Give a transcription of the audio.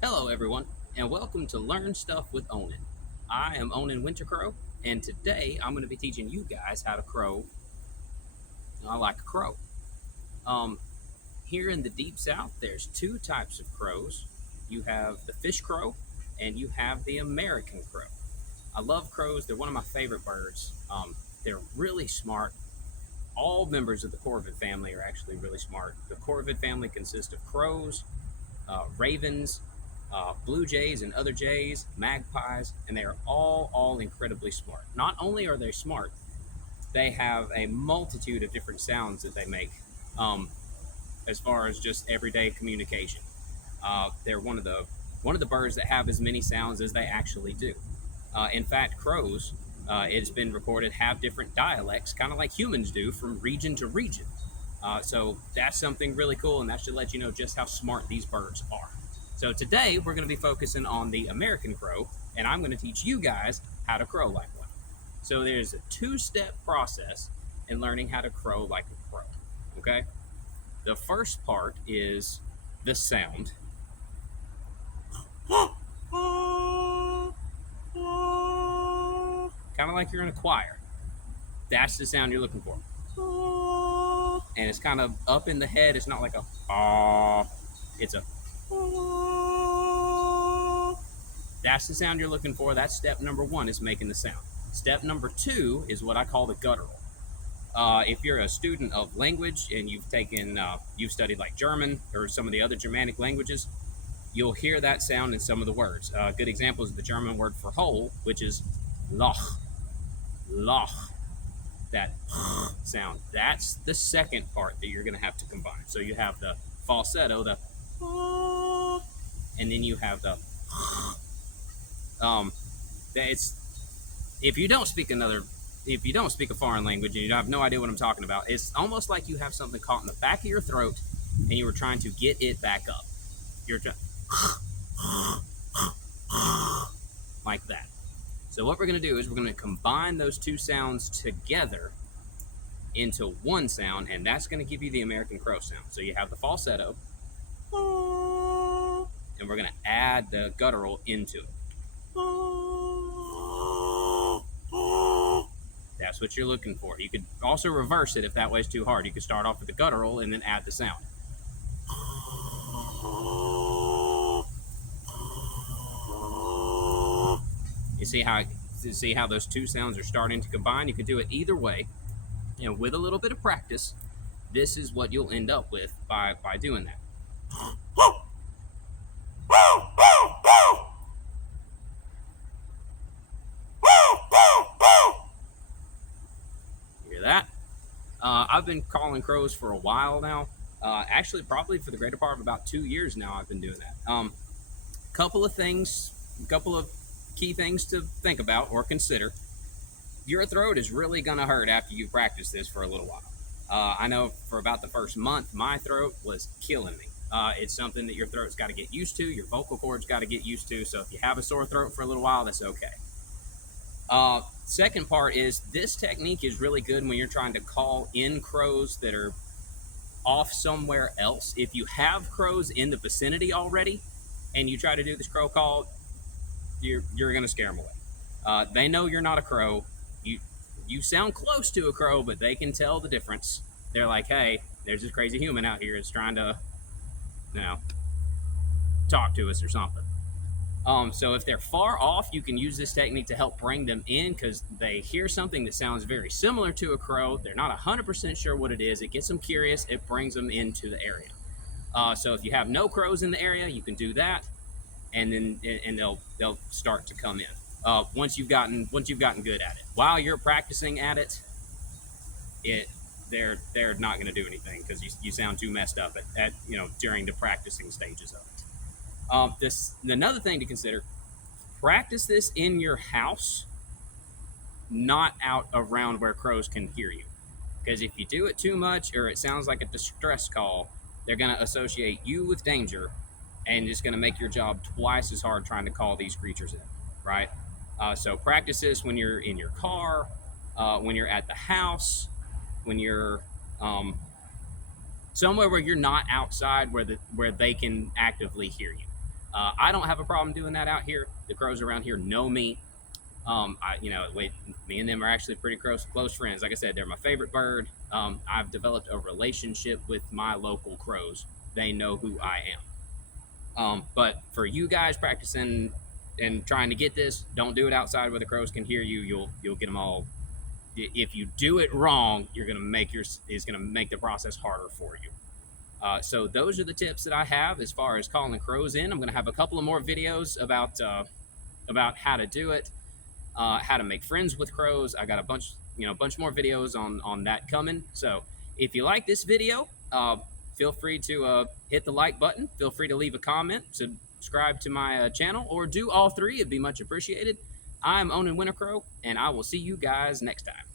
Hello, everyone, and welcome to Learn Stuff with Onen. I am Onen Wintercrow, and today I'm going to be teaching you guys how to crow like a crow. Um, Here in the Deep South, there's two types of crows. You have the fish crow, and you have the American crow. I love crows; they're one of my favorite birds. They're really smart. All members of the corvid family are actually really smart. The corvid family consists of crows, ravens, blue jays and other jays, magpies, and they are all incredibly smart. Not only are they smart, they have a multitude of different sounds that they make, um, as far as just everyday communication. They're one of the birds that have as many sounds as they actually do. In fact, crows, it's been recorded, have different dialects, kind of like humans do, from region to region. So that's something really cool, and that should let you know just how smart these birds are. So today we're going to be focusing on the American crow, and I'm going to teach you guys how to crow like one. So there's a two-step process in learning how to crow like a crow. Okay? The first part is the sound. Kind of like you're in a choir. That's the sound you're looking for. And it's kind of up in the head. It's not like a ah. It's a. That's the sound you're looking for. That's step number one, is making the sound. Step number two is what I call the guttural. If you're a student of language and you've studied like German or some of the other Germanic languages, you'll hear that sound in some of the words. Good example is the German word for hole, which is Loch. Loch. That sound. That's the second part that you're going to have to combine. So you have the falsetto, the and then you have the um. It's if you don't speak another if you don't speak a foreign language and you have no idea what I'm talking about, it's almost like you have something caught in the back of your throat and you were trying to get it back up. You're trying like that. So what we're going to do is we're going to combine those two sounds together into one sound, and that's going to give you the American crow sound. So you have the falsetto, and we're going to add the guttural into it. That's what you're looking for. You could also reverse it if that way's too hard. You could start off with the guttural and then add the sound. You see how those two sounds are starting to combine? You could do it either way, and with a little bit of practice, this is what you'll end up with by doing that. You hear that? I've been calling crows for a while now. Actually, probably for the greater part of about 2 years now, I've been doing that. Couple of things, couple of key things to think about or consider. Your throat is really going to hurt after you practice this for a little while. I know for about the first month, my throat was killing me. It's something that your throat's got to get used to, your vocal cords got to get used to. So if you have a sore throat for a little while, that's okay. Second part is this technique is really good when you're trying to call in crows that are off somewhere else. If you have crows in the vicinity already and you try to do this crow call, you're going to scare them away. They know you're not a crow. You sound close to a crow, but they can tell the difference. They're like, hey, there's this crazy human out here that's trying to, talk to us or something. So if they're far off, you can use this technique to help bring them in because they hear something that sounds very similar to a crow. They're not 100% sure what it is. It gets them curious. It brings them into the area. So if you have no crows in the area, you can do that, and then they'll start to come in. Once you've gotten good at it. While you're practicing at it, they're not going to do anything because you sound too messed up at during the practicing stages of it. Another thing to consider: practice this in your house, not out around where crows can hear you. Because if you do it too much or it sounds like a distress call, they're going to associate you with danger, and it's going to make your job twice as hard trying to call these creatures in, right? So practice this when you're in your car, when you're at the house, when you're somewhere where you're not outside where they can actively hear you. I don't have a problem doing that out here. The crows around here know me. Me and them are actually pretty close friends. Like I said, they're my favorite bird. I've developed a relationship with my local crows. They know who I am. But for you guys practicing and trying to get this, don't do it outside where the crows can hear you. You'll get them all. If you do it wrong, you're gonna make is gonna make the process harder for you. So those are the tips that I have as far as calling crows in. I'm gonna have a couple of more videos about how to do it, how to make friends with crows. I got a bunch more videos on that coming. So if you like this video, feel free to hit the like button. Feel free to leave a comment, subscribe to my channel, or do all three. It'd be much appreciated. I'm Onen Wintercrow, and I will see you guys next time.